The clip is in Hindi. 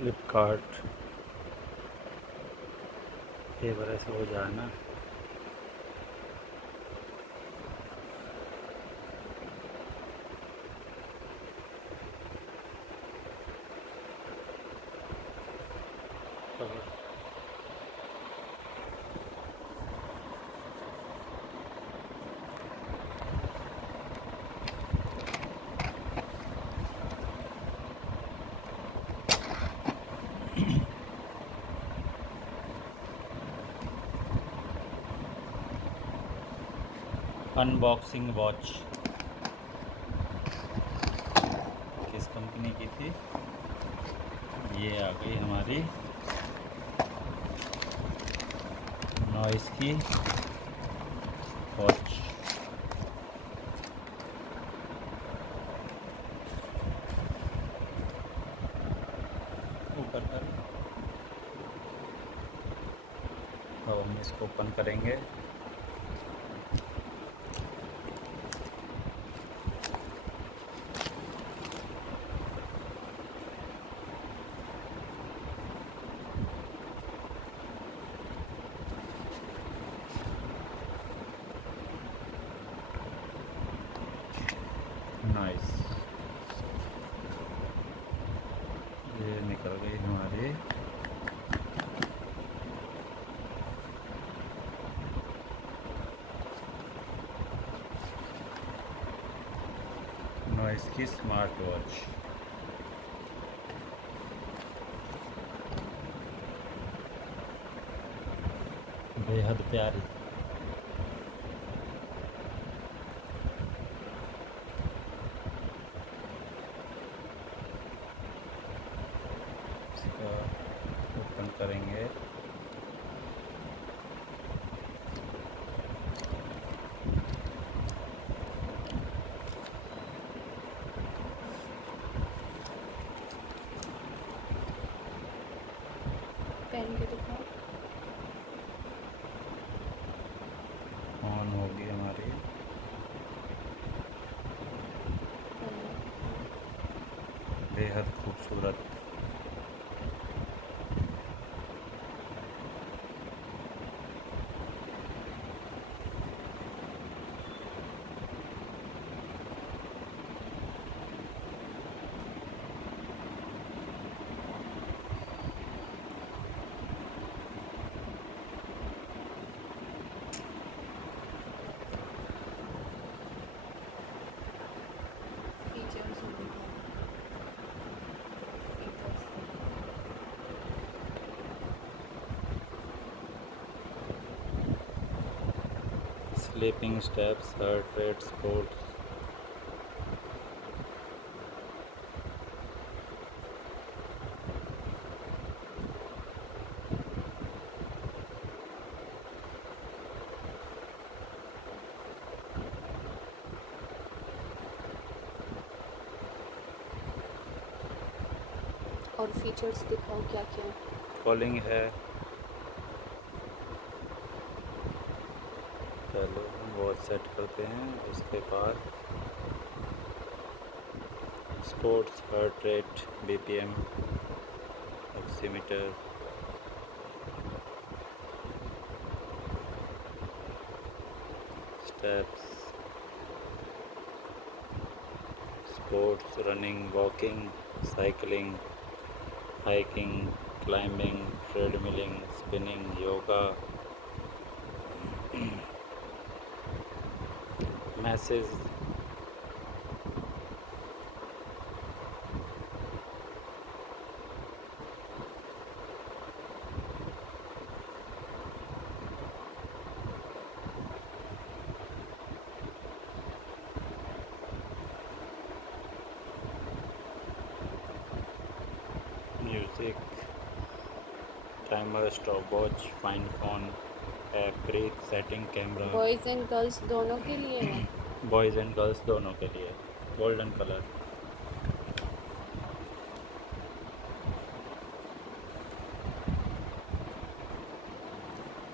फ्लिपकार्ट ये बार ऐसे हो जाए ना। अनबॉक्सिंग वॉच किस कंपनी की थी? ये आ गई हमारी नॉइस की वॉच। ऊपर कर, तो हम इसको ओपन करेंगे। नाइस, ये निकल गई हमारी नॉइस की स्मार्ट वॉच। बेहद प्यारी। इसका ओपन करेंगे। पहन के दिखाओ। ऑन होगी हमारी। बेहद खूबसूरत। फीचर्स दिखाओ। Features sleeping steps, heart rate, sports. और फीचर्स दिखाओ क्या क्या है। कॉलिंग है। पहले हम वॉच सेट करते हैं, उसके बाद sports, heart rate, BPM, oximeter, steps, sports, running, walking, cycling, hiking, climbing, treadmilling, spinning, yoga, message, music, timer, stopwatch, find phone, app, break, setting, camera. Boys and girls दोनों के लिए है। बॉयज़ एंड गर्ल्स दोनों के लिए। Golden colour.